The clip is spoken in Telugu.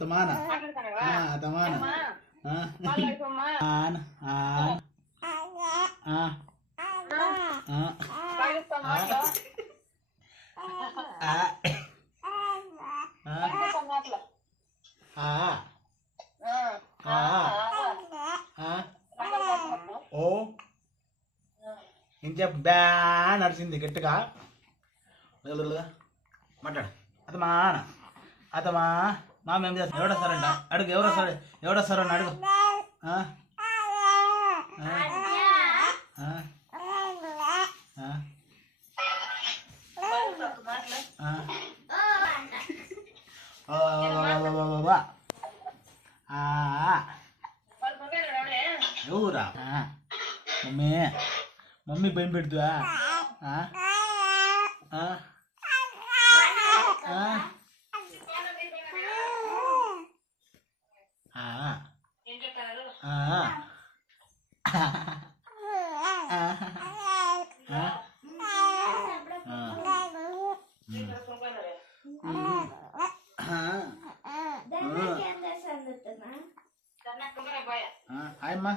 అతమాన అతమాన ఆన్ ఆన్ ఓ ఇంకే బ్యా నడిచింది గట్టిగా మాట్లాడు అతమా అతమా మా మేము చేస్తాం ఎవడొస్తారంట అడుగు ఎవడొస్తారో అని అడుగు ఎవరా మమ్మీ మమ్మీ భయం పెడుతువా ఆయమ్మా